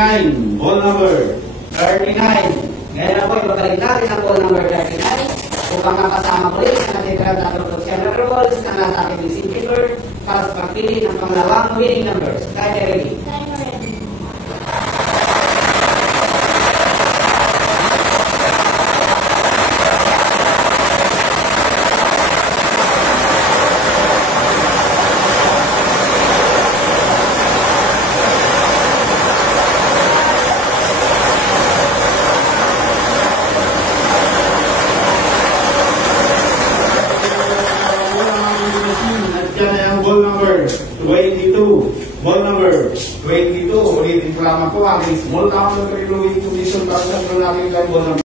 39, ball number 39. Ngayon na po, ibabalik natin ang ball number 39 upang mapasama ko rin ang natitira na proportional balls na nasa ating missing paper para sa pagpili ng pangalawang winning numbers. Tayo ready? Ball number 22. Ball number 22. Ulitin ko lamang po ang small town ng Louis Commission para sa natin ball number